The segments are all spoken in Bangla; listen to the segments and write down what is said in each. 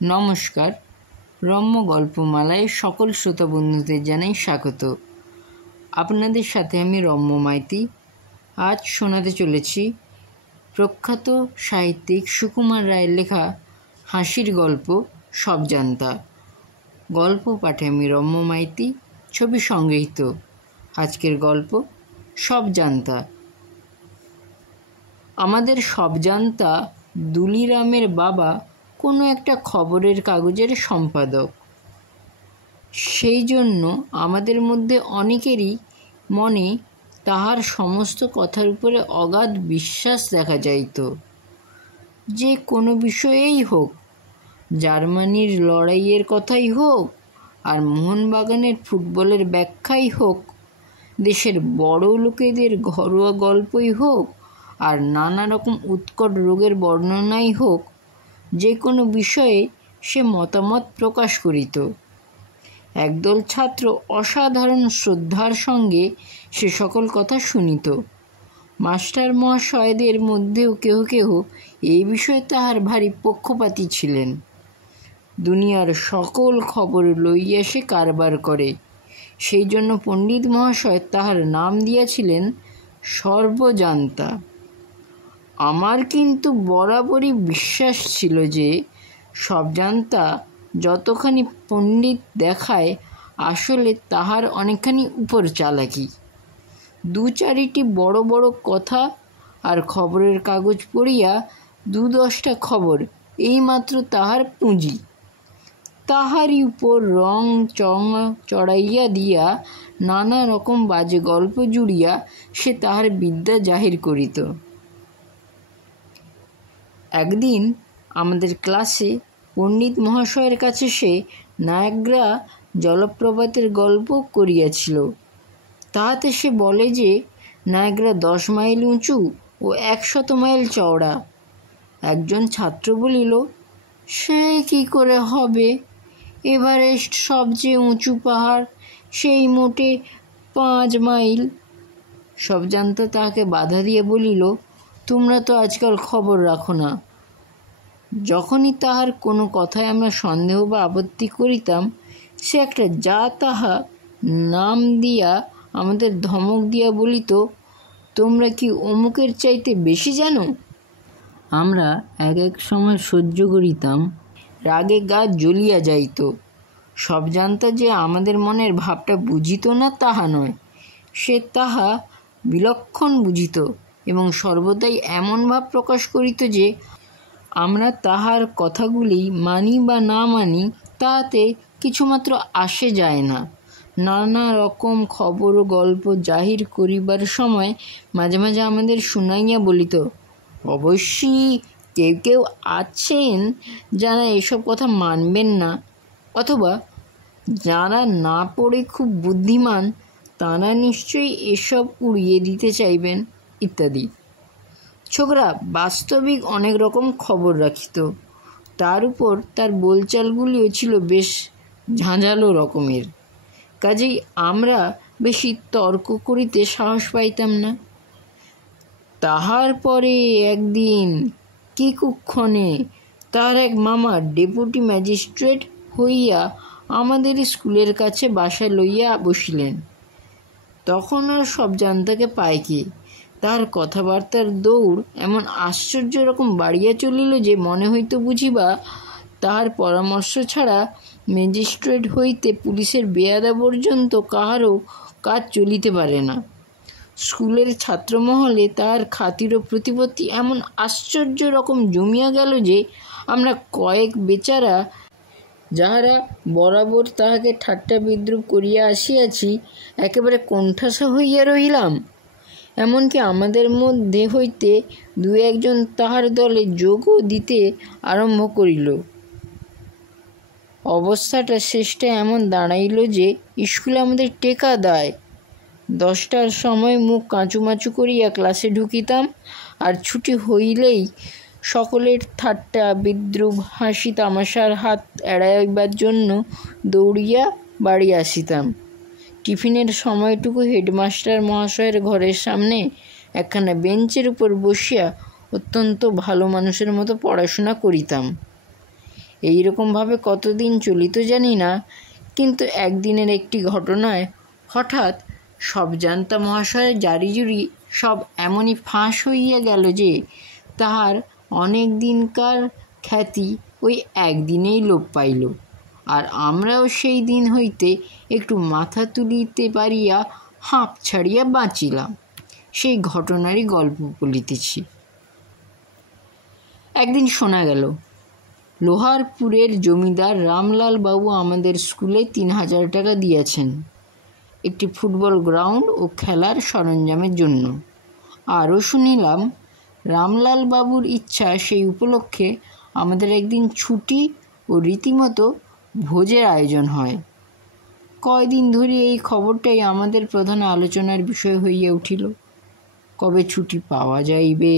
নমস্কার। রম্য গল্পমালায় সকল শ্রোতা বন্ধুদের জানাই স্বাগত। আপনাদের সাথে আমি রম্য মাইতি। আজ শোনাতে চলেছি প্রখ্যাত সাহিত্যিক সুকুমার রায়ের লেখা হাসির গল্প সব জানতা। গল্প পাঠে আমি রম্য মাইতি, ছবি সংগৃহীত। আজকের গল্প সব জানতা। আমাদের সব জানতা দুলিরামের বাবা কোনো একটা খবরের কাগজের সম্পাদক। সেই জন্য আমাদের মধ্যে অনেকেরই মনে তাহার সমস্ত কথার উপরে অগাধ বিশ্বাস দেখা যাইত। যে কোনো বিষয়েই হোক, জার্মানির লড়াইয়ের কথাই হোক, আর মোহনবাগানের ফুটবলের ব্যাখ্যাই হোক, দেশের বড় লোকেদের ঘরোয়া গল্পই হোক, আর নানা রকম উৎকট রোগের বর্ণনাই হোক, যে কোনো বিষয়ে সে মতামত প্রকাশ করিত। একদল ছাত্র অসাধারণ শ্রদ্ধার সঙ্গে সে সকল কথা শুনিত। মাস্টার মহাশয়দের মধ্যেও কেহ কেহ এই বিষয়ে তাহার ভারী পক্ষপাতী ছিলেন। দুনিয়ার সকল খবর লইয়া সে কারবার করে, সেই জন্য পণ্ডিত মহাশয় তাহার নাম দিয়াছিলেন সর্বজান্তা। আমার কিন্তু বরাবরই বিশ্বাস ছিল যে সবজান্তা যতখানি পণ্ডিত দেখায়, আসলে তাহার অনেকখানি উপর চালাকি। দু চারিটি বড় বড় কথা আর খবরের কাগজ পড়িয়া ২-১০টা খবর এইমাত্র তাহার পুঁজি। তাহারই উপর রং চড়াইয়া দিয়া নানা রকম বাজে গল্প জুড়িয়া সে তাহার বিদ্যা জাহির করিত। একদিন আমাদের ক্লাসে পণ্ডিত মহাশয়ের কাছে সে নায়াগ্রা জলপ্রপাতের গল্প করিয়াছিল। তাহাতে সে বলে যে নায়াগ্রা ১০ মাইল উঁচু ও ১০০ মাইল চওড়া। একজন ছাত্র বলিল, সে কি করে হবে? এভারেস্ট সবচেয়ে উঁচু পাহাড়, সেই মোটে ৫ মাইল। সবজান্তা তাহাকে বাধা দিয়ে বলিল, তোমরা তো আজকাল খবর রাখো না। যখনই তাহার কোনো কথায় আমরা সন্দেহ বা আপত্তি করিতাম, সে একটা যা তাহা নাম দিয়া আমাদের ধমক দিয়া বলিত, তোমরা কি অমুকের চাইতে বেশি জানো? আমরা এক এক সময় সহ্য করিতাম, রাগে গা জ্বলিয়া যাইত। সবজান্তা যে আমাদের মনের ভাবটা বুঝিত না তাহা নয়, সে তাহা বিলক্ষণ বুঝিত এবং সর্বদাই এমন ভাব প্রকাশ করিত যে আমরা তাহার কথাগুলি মানি বা না মানি তাহাতে কিছুমাত্র আসে যায় না। নানা রকম খবর ও গল্প জাহির করিবার সময় মাঝে মাঝে আমাদের শুনাইয়া বলিত, অবশ্যই কেউ কেউ আছেন যারা এসব কথা মানবেন না, অথবা যারা না পড়ে খুব বুদ্ধিমান তারা নিশ্চয়ই এসব উড়িয়ে দিতে চাইবেন ইত্যাদি। ছোকরা বাস্তবিক অনেক রকম খবর রাখিত। তার উপর তার বোলচালগুলিও ছিল বেশ ঝাঁঝালো রকমের। কাজেই আমরা বেশি তর্ক করিতে সাহস পাইতাম না। তাহার পরে একদিন কি কুক্ষণে তার এক মামা ডেপুটি ম্যাজিস্ট্রেট হইয়া আমাদের স্কুলের কাছে বাসা লইয়া বসিলেন। তখন আর সবজান্তাকে পায় কি? তার কথাবার্তার দৌড় এমন আশ্চর্য রকম বাড়িয়া চলিল যে মনে হইত বুঝিবা তাহার পরামর্শ ছাড়া ম্যাজিস্ট্রেট হইতে পুলিশের বেয়াদা পর্যন্ত কাহারও কাজ চলিতে পারে না। স্কুলের ছাত্রমহলে তাহার খাতির ও প্রতিপত্তি এমন আশ্চর্য রকম জমিয়া গেল যে আমরা কয়েক বেচারা যাহারা বরাবর তাহাকে ঠাট্টা বিদ্রুপ করিয়া আসিয়াছি একেবারে কোণঠাসা হইয়া রহিলাম। এমনকি আমাদের মধ্যে হইতে ২-১ জন তাহার দলে যোগও দিতে আরম্ভ করিল। অবস্থাটা শেষটা এমন দাঁড়াইল যে স্কুলে আমাদের টেকা দেয়। ১০টার সময় মুখ কাঁচুমাচু করিয়া ক্লাসে ঢুকিতাম, আর ছুটি হইলেই সকলের ঠাট্টা বিদ্রুপ হাসি তামাশার হাত এড়াইবার জন্য দৌড়িয়া বাড়ি আসিতাম। টিফিনের সময়টুকু হেডমাস্টার মহাশয়ের ঘরের সামনে একখানা বেঞ্চের উপর বসিয়া অত্যন্ত ভালো মানুষের মতো পড়াশোনা করিতাম। এইরকমভাবে কতদিন চলিত জানি না, কিন্তু একদিনের একটি ঘটনায় হঠাৎ সবজান্তা মহাশয়ের জারিজুরি সব এমনই ফাঁস হইয়া গেল যে তাহার অনেক দিনকার খ্যাতি ওই একদিনেই লোপ পাইল। আর আমরাও সেই দিন হইতে একটু মাথা তুলিতে পারিয়া হাঁপ ছাড়িয়া বাঁচিলাম। সেই ঘটনারই গল্প বলিতেছি। একদিন শোনা গেল, লোহারপুরের জমিদার রামলাল বাবু আমাদের স্কুলে 3,000 টাকা দিয়েছেন একটি ফুটবল গ্রাউন্ড ও খেলার সরঞ্জামের জন্য। আরও শুনিলাম রামলাল বাবুর ইচ্ছা সেই উপলক্ষে আমাদের একদিন ছুটি ও রীতিমতো ভোজের আয়োজন হয়। কয়দিন ধরে এই খবরটাই আমাদের প্রধান আলোচনার বিষয় হইয়া উঠিল। কবে ছুটি পাওয়া যাইবে,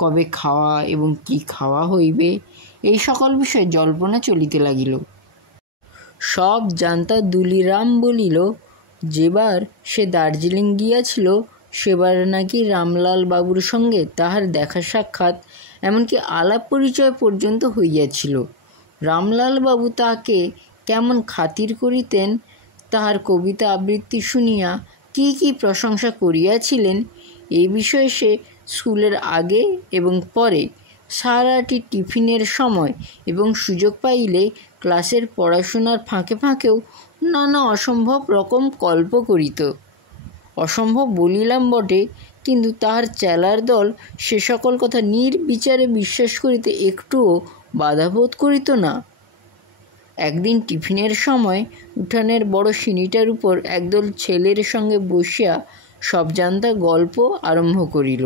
কবে খাওয়া এবং কি খাওয়া হইবে, এই সকল বিষয়ে জল্পনা চলিতে লাগিল। সব জানতা দুলিরাম বলিল, যেবার সে দার্জিলিং গিয়াছিল সেবার নাকি রামলাল বাবুর সঙ্গে তাহার দেখা সাক্ষাৎ, এমনকি আলাপ পরিচয় পর্যন্ত হইয়াছিল। রামলাল বাবু তাহাকে কেমন খাতির করিতেন, তাহার কবিতা আবৃত্তি শুনিয়া কি কি প্রশংসা করিয়াছিলেন, এই বিষয়ে সে স্কুলের আগে এবং পরে সারাটি টিফিনের সময় এবং সুযোগ পাইলে ক্লাসের পড়াশোনার ফাঁকে ফাঁকেও নানা অসম্ভব রকম কল্প করিত। অসম্ভব বলিলাম বটে, কিন্তু তাহার চেলার দল সে সকল কথা নির্বিচারে বিশ্বাস করিতে একটুও বাধাবোধ করিত না। একদিন টিফিনের সময় উঠানের বড় সিঁড়িটার উপর একদল ছেলের সঙ্গে বসিয়া সবজান্তা গল্প আরম্ভ করিল।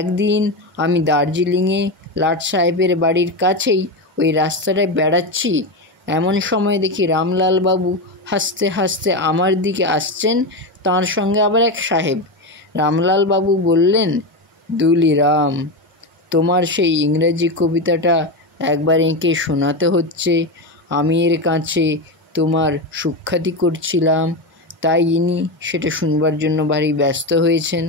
একদিন আমি দার্জিলিংয়ে লাট সাহেবের বাড়ির কাছেই ওই রাস্তাটায় বেড়াচ্ছি, এমন সময় দেখি রামলাল বাবু হাসতে হাসতে আমার দিকে আসছেন, তাঁর সঙ্গে আবার এক সাহেব। রামলাল বাবু বললেন, দুলিরাম, তোমার সেই ইংরেজি কবিতাটা একবার এঁকে শোনাতে হচ্ছে। আমি এর কাছে তোমার সুখ্যাতি করছিলাম, তাই ইনি সেটা শুনবার জন্য ভারী ব্যস্ত হয়েছেন।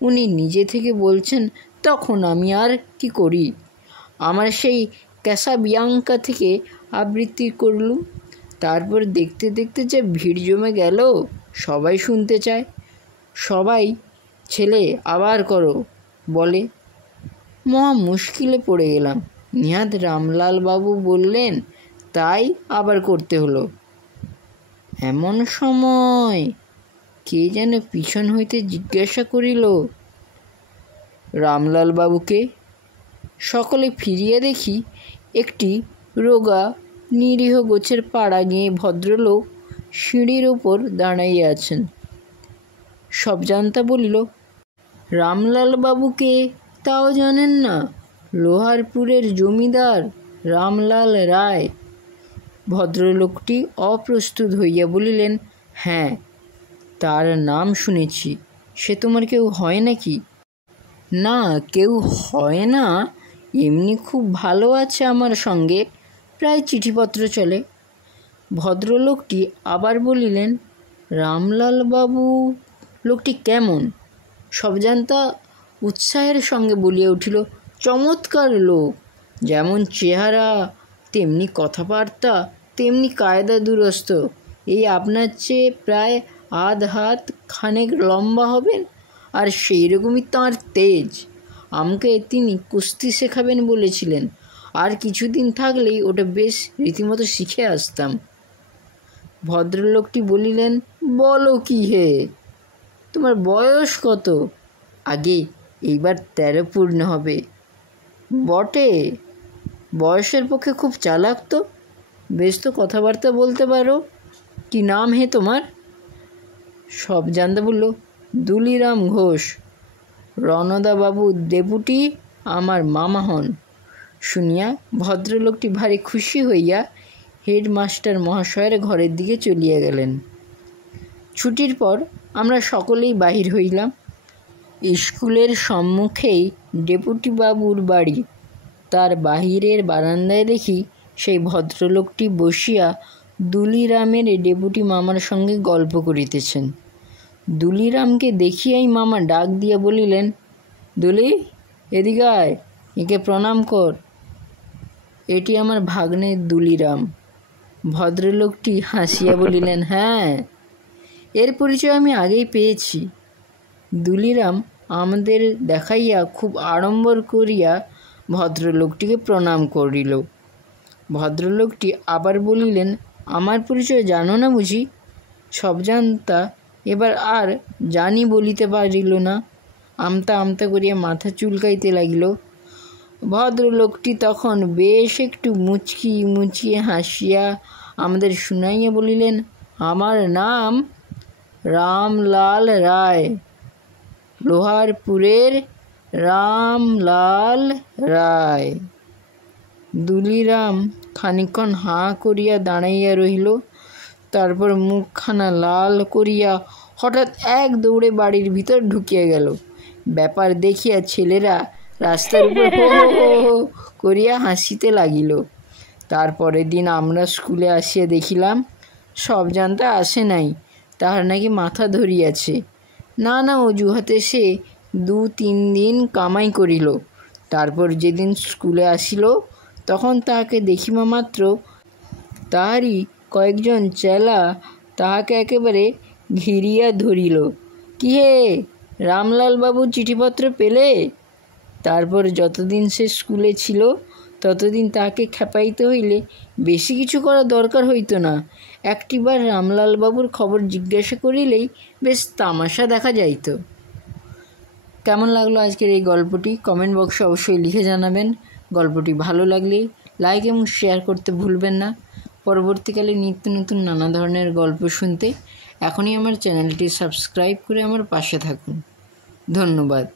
উনি নিজে থেকে বলছেন, তখন আমি আর কি করি, আমার সেই ক্যাসাবিয়াঙ্কা থেকে আবৃত্তি করলুম। তারপর দেখতে দেখতে যে ভিড় জমে গেল, সবাই শুনতে চায়। সবাই ছেলে আবার করো বলে। মহা মুশকিলে পড়ে গেলাম। নিহাত রামলাল বাবু বললেন, তাই আবার করতে হলো। এমন সময় কে যেন পিছন হইতে জিজ্ঞাসা করিল, রামলাল বাবুকে। সকলে ফিরিয়া দেখি একটি রোগা নিরীহ গোছের পাড়া গিয়ে ভদ্রলোক সিঁড়ির ওপর দাঁড়াইয়া আছেন। সবজান্তা বলিল, রামলাল বাবুকে তাও জানেন না? লোহারপুরের জমিদার রামলাল রায়। ভদ্রলোকটি অপ্রস্তুত হইয়া বলিলেন, হ্যাঁ, তার নাম শুনেছি। সে তোমার কেউ হয় নাকি? না, কেউ হয় না, এমনি খুব ভালো আছে আমার সঙ্গে, প্রায় চিঠিপত্র চলে। ভদ্রলোকটি আবার বলিলেন, রামলাল বাবু লোকটি কেমন? সবজান্তা উৎসাহের সঙ্গে বলিয়া উঠিল, চমৎকার লোক, যেমন চেহারা তেমনি কথাবার্তা, তেমনি কায়দা দুরস্ত। এই আপনার চেয়ে প্রায় আধ হাত খানেক লম্বা হবেন, আর সেই রকমই তাঁর তেজ। আমাকে তিনি কুস্তি শেখাবেন বলেছিলেন, আর কিছুদিন থাকলেই ওটা বেশ রীতিমতো শিখে আসতাম। ভদ্রলোকটি বলিলেন, বলো কি হে, তোমার বয়স কত? আগে এইবার 13 পূর্ণ হবে। বটে, বয়সের পক্ষে খুব চালাক তো, বেশ তো কথাবার্তা বলতে পারো। কি নাম হে তোমার? সবজান্তা বলল, দুলিরাম ঘোষ। রণদাবাবু ডেপুটি আমার মামা হন। শুনিয়া ভদ্রলোকটি ভারী খুশি হইয়া হেডমাস্টার মহাশয়ের ঘরের দিকে চলিয়া গেলেন। ছুটির পর আমরা সকলেই বাহির হইলাম। স্কুলের সম্মুখেই ডেপুটি বাবুর বাড়ি। তার বাহিরের বারান্দায় দেখি সেই ভদ্রলোকটি বসিয়া দুলিরামের ডেপুটি মামার সঙ্গে গল্প করিতেছেন। দুলিরামকে দেখিয়াই মামা ডাক দিয়া বলিলেন, দুলি, এদিকে আয়, একে প্রণাম কর। এটি আমার ভাগ্নে দুলিরাম। ভদ্রলোকটি হাসিয়া বলিলেন, হ্যাঁ, এর পরিচয় আমি আগেই পেয়েছি। দুলিরাম আমাদের দেখাইয়া খুব আড়ম্বর করিয়া ভদ্রলোকটিকে প্রণাম করিল। ভদ্রলোকটি আবার বলিলেন, আমার পরিচয় জানো না বুঝি? সব জানতা এবার আর জানি বলিতে পারিল না। আমতা আমতা করিয়া মাথা চুলকাইতে লাগিল। ভদ্রলোকটি তখন বেশ একটু মুচকি মুচিয়ে হাসিয়া আমাদের শুনাইয়া বলিলেন, আমার নাম রামলাল রায়, লোহারপুরের রামলাল রায়। দুলিরাম খানিকক্ষণ হাঁ করিয়া দাঁড়াইয়া রহিল। তারপর মুখখানা লাল করিয়া হঠাৎ এক দৌড়ে বাড়ির ভিতর ঢুকিয়া গেল। ব্যাপার দেখিয়া ছেলেরা রাস্তার উপর হো হো হো হো করিয়া হাসিতে লাগিল। তারপরের দিন আমরা স্কুলে আসিয়া দেখিলাম সব জানতা আসে নাই, তাহার নাকি মাথা ধরিয়াছে। নানা অজুহাতে সে 2-3 দিন কামাই করিল। তারপর যেদিন স্কুলে আসিল তখন তাহাকে দেখিবা মাত্র তাহারই কয়েকজন চেলা তাহাকে একেবারে ঘিরিয়া ধরিল। কি হে, রামলাল বাবুর চিঠিপত্র পেলে? তারপর যতদিন সে স্কুলে ছিল ততদিন তাহাকে খেপাইতে হইলে বেশি কিছু করা দরকার হইত না। একটিবার রামলাল বাবুর খবর জিজ্ঞাসা করিলেই বেশ তামাশা দেখা যাইত। কেমন লাগলো আজকের এই গল্পটি কমেন্ট বক্সে অবশ্যই লিখে জানাবেন। গল্পটি ভালো লাগলে লাইক এবং শেয়ার করতে ভুলবেন না। পরবর্তীকালে নিত্য নতুন নানা ধরনের গল্প শুনতে এখনই আমার চ্যানেলটি সাবস্ক্রাইব করে আমার পাশে থাকুন। ধন্যবাদ।